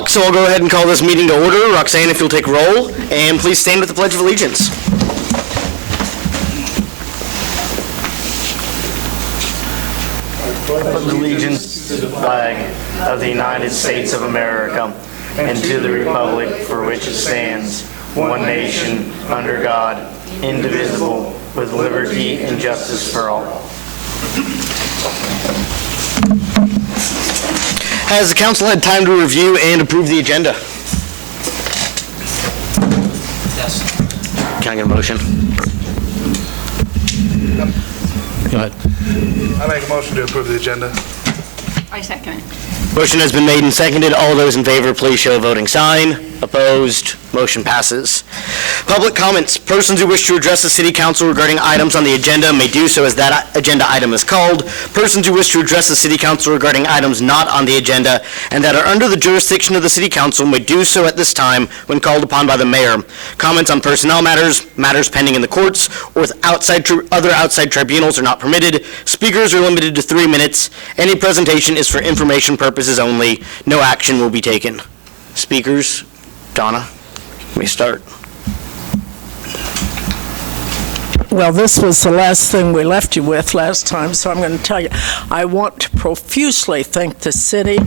o'clock, so I'll go ahead and call this meeting to order. Roxanne, if you'll take roll, and please stand with the Pledge of Allegiance. I pledge allegiance to the flag of the United States of America and to the republic for which it stands, one nation, under God, indivisible, with liberty and justice for all. Has the council had time to review and approve the agenda? Yes. Can I get a motion? Go ahead. I make a motion to approve the agenda. I second it. Motion has been made and seconded. All those in favor, please show a voting sign. Opposed? Motion passes. Public comments. Persons who wish to address the City Council regarding items on the agenda may do so as that agenda item is called. Persons who wish to address the City Council regarding items not on the agenda and that are under the jurisdiction of the City Council may do so at this time when called upon by the mayor. Comments on personnel matters, matters pending in the courts, or with other outside tribunals are not permitted. Speakers are limited to 3 minutes. Any presentation is for information purposes only. No action will be taken. Speakers, Donna, you may start. Well, this was the last thing we left you with last time, so I'm going to tell you, I want to profusely thank the city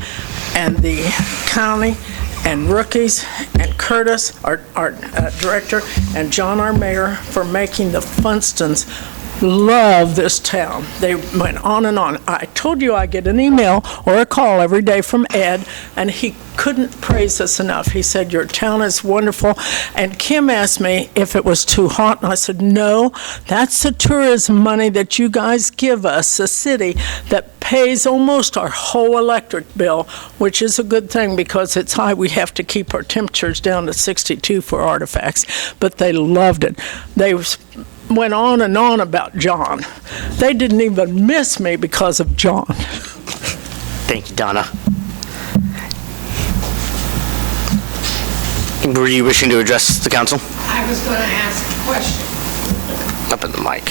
and the county and Rookies and Curtis, our director, and John, our mayor, for making the Funstons love this town. They went on and on. I told you I get an email or a call every day from Ed, and he couldn't praise us enough. He said, your town is wonderful. And Kim asked me if it was too hot, and I said, no, that's the tourism money that you guys give us, the city, that pays almost our whole electric bill, which is a good thing because it's high. We have to keep our temperatures down to 62 for artifacts, but they loved it. They went on and on about John. They didn't even miss me because of John. Thank you, Donna. Were you wishing to address the council? I was going to ask a question. Up in the mic.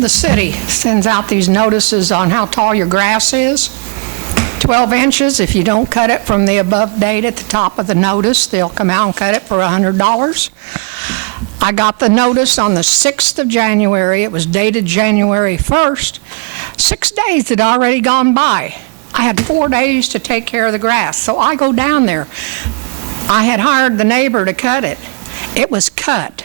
The city sends out these notices on how tall your grass is. 12 inches, if you don't cut it from the above date at the top of the notice, they'll come out and cut it for $100. I got the notice on the 6th of January. It was dated January 1st. 6 days had already gone by. I had 4 days to take care of the grass, so I go down there. I had hired the neighbor to cut it. It was cut.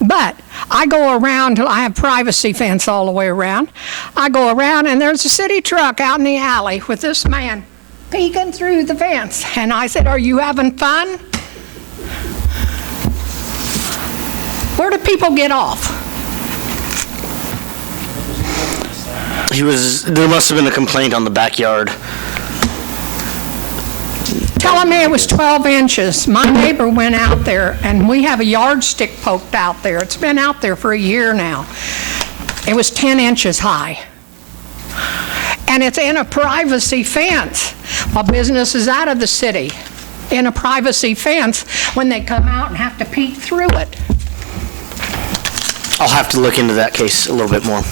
But I go around till I have privacy fence all the way around. I go around and there's a city truck out in the alley with this man peeking through the fence. And I said, are you having fun? Where do people get off? There must have been a complaint on the backyard. Telling me it was 12 inches. My neighbor went out there, and we have a yardstick poked out there. It's been out there for a year now. It was 10 inches high. And it's in a privacy fence. While business is out of the city, in a privacy fence, when they come out and have to peek through it. I'll have to look into that case a little bit more.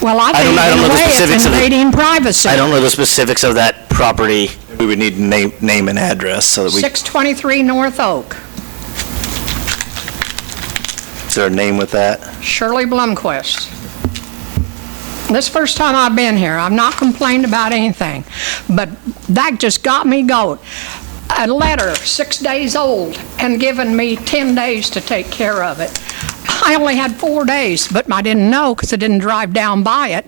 Well, I think in a way it's invading privacy. I don't know the specifics of that property. We would need name and address so that we... 623 North Oak. Is there a name with that? Shirley Blumquist. This first time I've been here. I've not complained about anything, but that just got me going. A letter 6 days old and given me 10 days to take care of it. I only had 4 days, but I didn't know because I didn't drive down by it.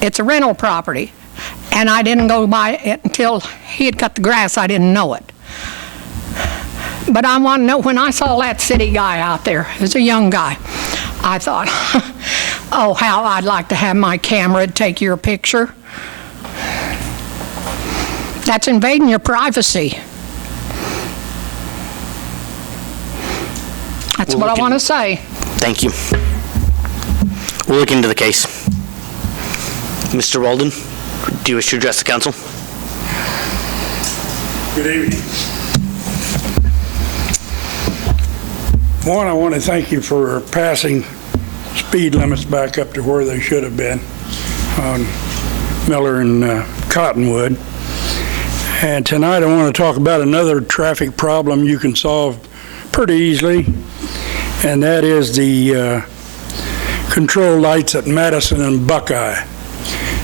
It's a rental property, and I didn't go by it until he had cut the grass. I didn't know it. But I want to know, when I saw that city guy out there, as a young guy, I thought, oh, how I'd like to have my camera take your picture. That's invading your privacy. That's what I want to say. Thank you. We'll look into the case. Mr. Walden, do you wish to address the council? Good evening. One, I want to thank you for passing speed limits back up to where they should have been on Miller and Cottonwood. And tonight I want to talk about another traffic problem you can solve pretty easily, and that is the control lights at Madison and Buckeye.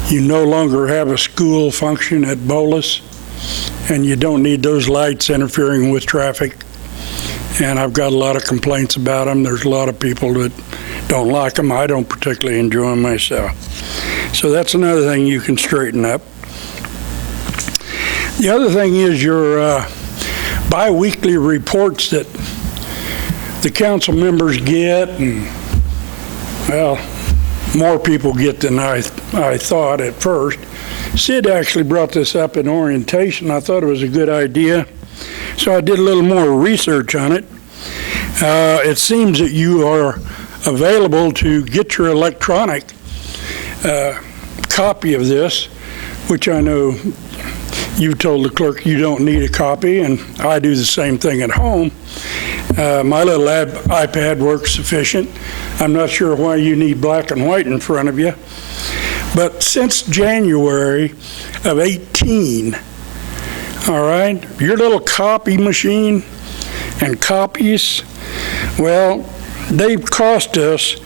You no longer have a school function at Bolus, and you don't need those lights interfering with traffic. And I've got a lot of complaints about them. There's a lot of people that don't like them. I don't particularly enjoy them myself. So that's another thing you can straighten up. The other thing is your bi-weekly reports that the council members get, and well, more people get than I thought at first. Sid actually brought this up in orientation. I thought it was a good idea, so I did a little more research on it. It seems that you are available to get your electronic copy of this, which I know you told the clerk you don't need a copy, and I do the same thing at home. My little iPad works sufficient. I'm not sure why you need black and white in front of you. But since January of 18, all right, your little copy machine and copies, well, they've cost us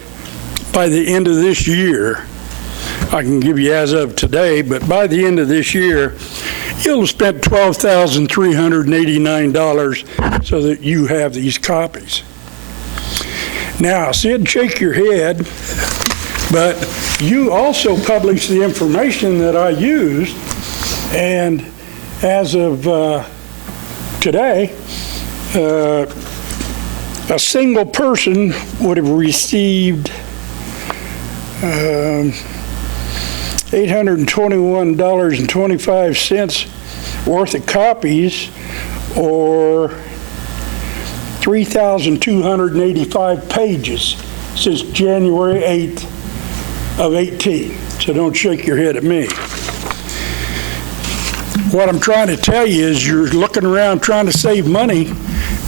by the end of this year, I can give you as of today, but by the end of this year, you'll have spent $12,389 so that you have these copies. Now, Sid, shake your head, but you also published the information that I used, and as of today, a single person would have received $821.25 worth of copies, or 3,285 pages since January 8th of 18. So don't shake your head at me. What I'm trying to tell you is you're looking around trying to save money,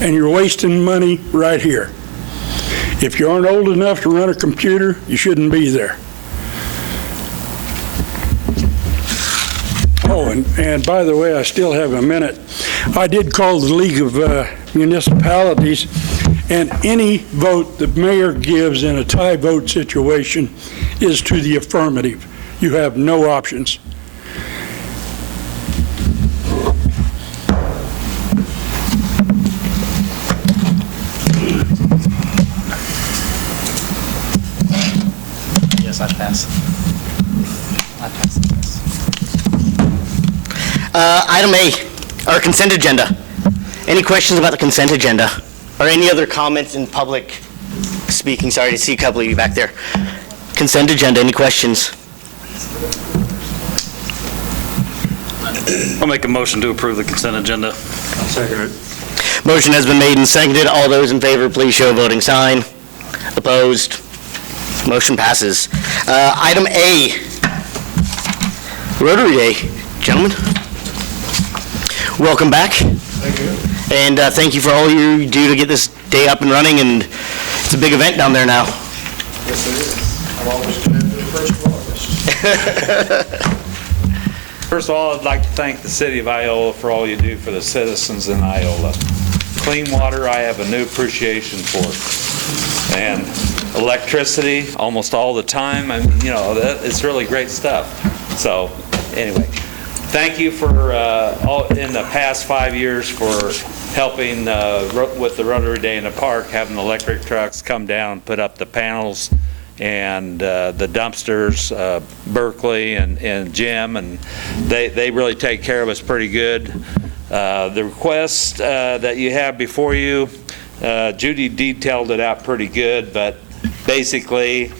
and you're wasting money right here. If you aren't old enough to run a computer, you shouldn't be there. Oh, and by the way, I still have a minute. I did call the League of Municipalities, and any vote the mayor gives in a tie vote situation is to the affirmative. You have no options. Yes, I pass. I pass. Item A, our consent agenda. Any questions about the consent agenda? Or any other comments in public speaking? Sorry to see a couple of you back there. Consent agenda, any questions? I'll make a motion to approve the consent agenda. I'll second it. Motion has been made and seconded. All those in favor, please show a voting sign. Opposed? Motion passes. Item A, Rotary Day. Gentlemen, welcome back. Thank you. And thank you for all you do to get this day up and running, and it's a big event down there now. Yes, it is. I'm always committed to the 1st of August. First of all, I'd like to thank the city of Iola for all you do for the citizens in Iola. Clean water, I have a new appreciation for. And electricity, almost all the time, and it's really great stuff. So, anyway. Thank you for in the past 5 years for helping with the Rotary Day in the park, having the electric trucks come down and put up the panels, and the dumpsters, Berkeley and Jim, and they really take care of us pretty good. The request that you have before you, Judy detailed it out pretty good, but basically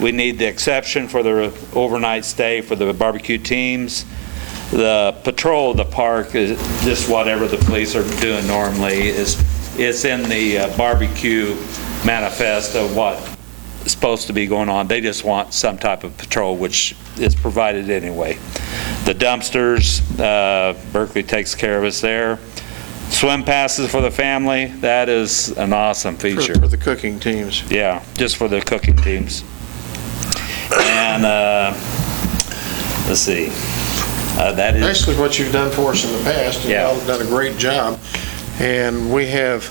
we need the exception for the overnight stay for the barbecue teams. The patrol of the park is just whatever the police are doing normally. It's in the barbecue manifest of what is supposed to be going on. They just want some type of patrol, which is provided anyway. The dumpsters, Berkeley takes care of us there. swim passes for the family. That is an awesome feature. For the cooking teams. Yeah, just for the cooking teams. And, let's see, that is, Basically what you've done for us in the past, and Yeah. y'all have done a great job. And we have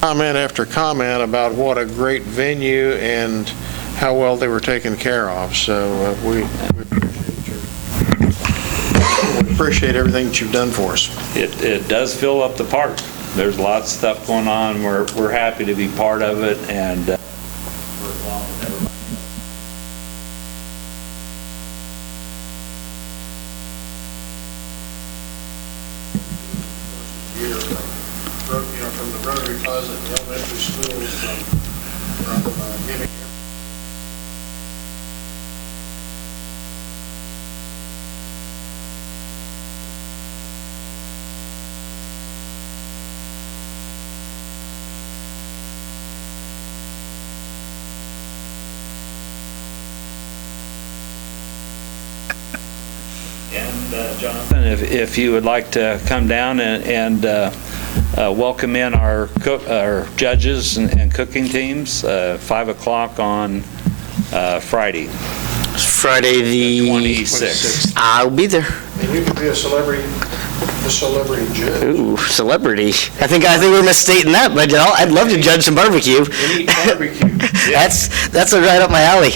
comment after comment about what a great venue and how well they were taken care of. So we appreciate everything that you've done for us. it does fill up the park. There's lots of stuff going on. We're happy to be part of it, and we're along with everybody. From the Rotary Closet, the elementary schools, from giving. And Jonathan, if you would like to come down and welcome in our judges and cooking teams, 5 o'clock on Friday, Friday the 26th. I'll be there. And you could be a celebrity judge. Ooh, celebrity. I think we're misstating that, but I'd love to judge some barbecue. We need barbecue. That's right up my alley.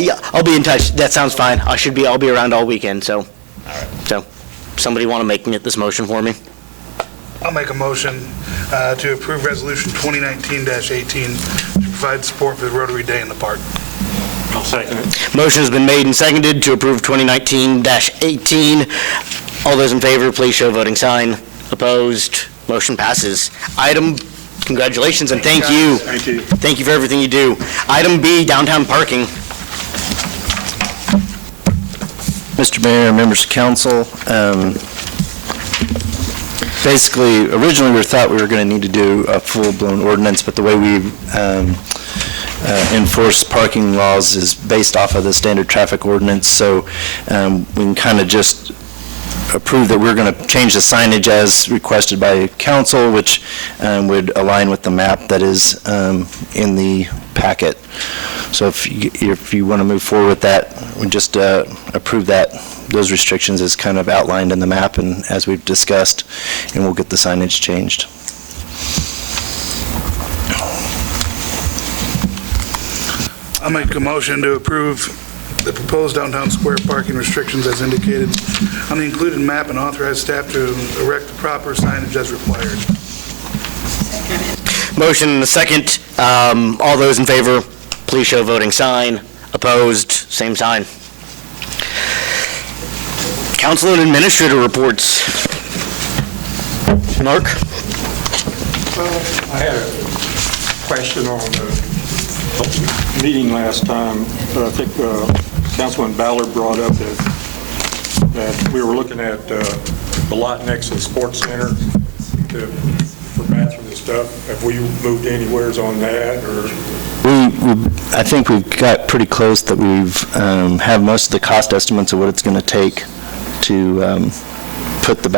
Yeah, I'll be in touch. That sounds fine. I'll be around all weekend. So, so somebody want to make this motion for me? I'll make a motion to approve Resolution 2019-18 to provide support for the Rotary Day in the park. I'll second it. Motion has been made and seconded to approve 2019-18. All those in favor, please show voting sign. Opposed? Motion passes. Congratulations and thank you. Thank you. Thank you for everything you do. Item B, downtown parking. Mr. Mayor, members of council, basically, originally we thought we were going to need to do a full-blown ordinance, but the way we enforce parking laws is based off of the standard traffic ordinance, so we can kind of just approve that we're going to change the signage as requested by council, which would align with the map that is in the packet. So if you want to move forward with that, we just approve those restrictions as kind of outlined in the map and as we've discussed, and we'll get the signage changed. I'll make a motion to approve the proposed downtown square parking restrictions as indicated on the included map and authorize staff to erect the proper signage as required. Motion and a second. All those in favor, please show voting sign. Opposed? Same sign. Council and administrator reports. Mark? I had a question on the meeting last time. I think Councilman Ballard brought up that we were looking at the lot next to the sports center for bathrooms and stuff. Have we moved anywheres on that, or? I think we've got pretty close that we've have most of the cost estimates of what it's going to take to put the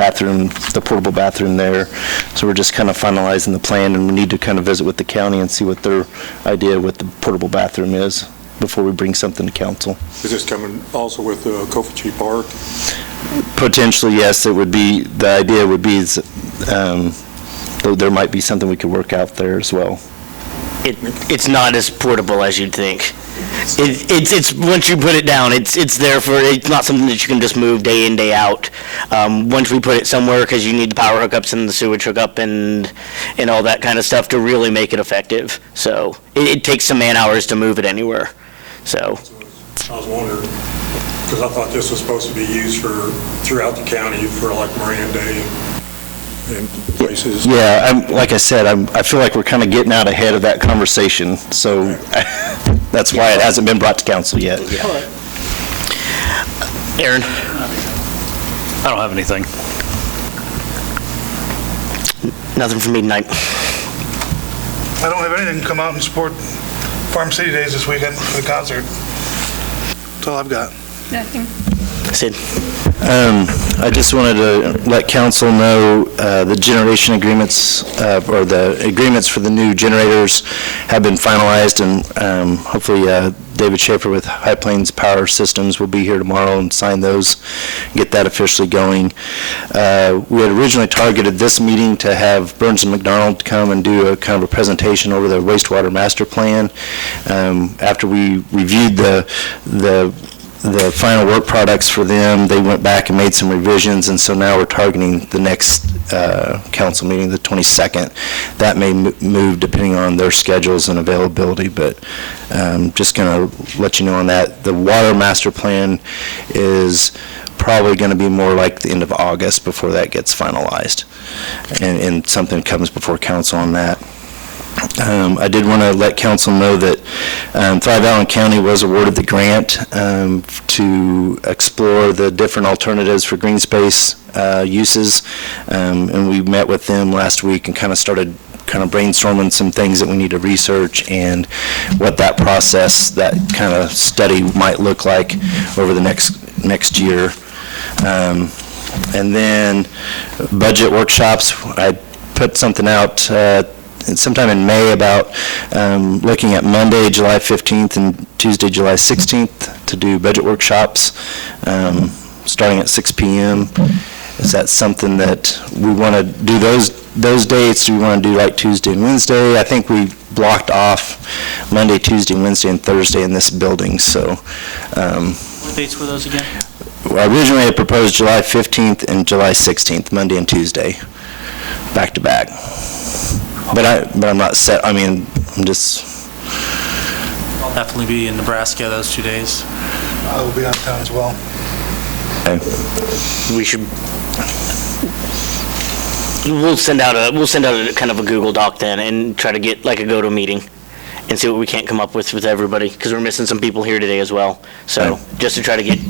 portable bathroom there. So we're just kind of finalizing the plan, and we need to kind of visit with the county and see what their idea what the portable bathroom is before we bring something to council. Is this coming also with Kofachi Park? Potentially, yes. It would be, the idea would be there might be something we could work out there as well. It's not as portable as you'd think. It's once you put it down, it's there for, it's not something that you can just move day in, day out. Once we put it somewhere, because you need the power hookups and the sewage hookup and all that kind of stuff to really make it effective. So it takes some man hours to move it anywhere. So I was wondering, because I thought this was supposed to be used throughout the county for like Moran Day and places. Yeah, like I said, I feel like we're kind of getting out ahead of that conversation, so that's why it hasn't been brought to council yet. Aaron? I don't have anything. Nothing for me tonight. I don't have anything. Come out and support Farm City Days this weekend for the concert. That's all I've got. Nothing. Sid? I just wanted to let council know, the generation agreements, or the agreements for the new generators have been finalized, and hopefully David Schaefer with High Plains Power Systems will be here tomorrow and sign those, get that officially going. We had originally targeted this meeting to have Burns and McDonald come and do a kind of a presentation over the wastewater master plan. After we reviewed the final work products for them, they went back and made some revisions, and so now we're targeting the next council meeting, the 22nd. That may move depending on their schedules and availability, but just going to let you know on that. The water master plan is probably going to be more like the end of August before that gets finalized, and something comes before council on that. I did want to let council know that Thrive Allen County was awarded the grant to explore the different alternatives for green space uses, and we met with them last week and started brainstorming some things that we need to research and what that process, that kind of study might look like over the next year. And then budget workshops, I put something out sometime in May about looking at Monday, July 15th and Tuesday, July 16th to do budget workshops starting at 6 p.m. Is that something that we want to do those dates? Do we want to do like Tuesday and Wednesday? I think we blocked off Monday, Tuesday, Wednesday, and Thursday in this building, so. What dates were those again? Well, originally I proposed July 15th and July 16th, Monday and Tuesday, back to back. But I'm not set. I mean, I'm just. I'll definitely be in Nebraska those 2 days. I will be out of town as well. Okay. We'll send out a kind of a Google Doc then and try to get like a go-to meeting and see what we can't come up with everybody, because we're missing some people here today as well. So just to try to get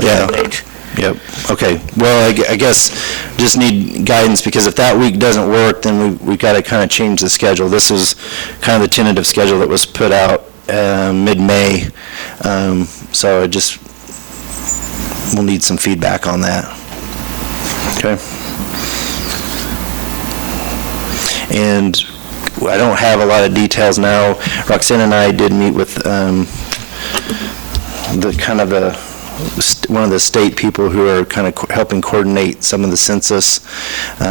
Yeah. page. Yep. Okay. Well, I guess just need guidance, because if that week doesn't work, then we've got to kind of change the schedule. This is kind of the tentative schedule that was put out mid-May. So we'll need some feedback on that. Okay. And I don't have a lot of details now. Roxanne and I did meet with one of the state people who are kind of helping coordinate some of the census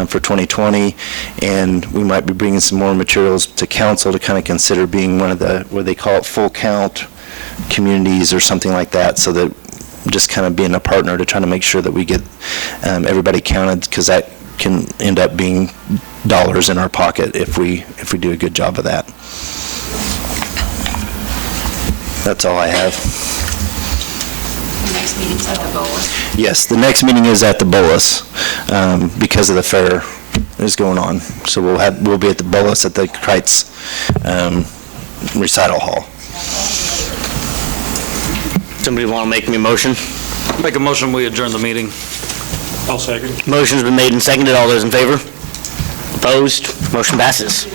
for 2020, and we might be bringing some more materials to council to kind of consider being one of the, what they call it, full count communities or something like that, so that just kind of being a partner to try to make sure that we get everybody counted, because that can end up being dollars in our pocket if we do a good job of that. That's all I have. The next meeting's at the Bolus. Yes, the next meeting is at the Bolus because of the fair is going on. So we'll be at the Bolus at the Kreitz recital hall. Somebody want to make me a motion? Make a motion, we adjourn the meeting. I'll second. Motion's been made and seconded. All those in favor? Opposed? Motion passes.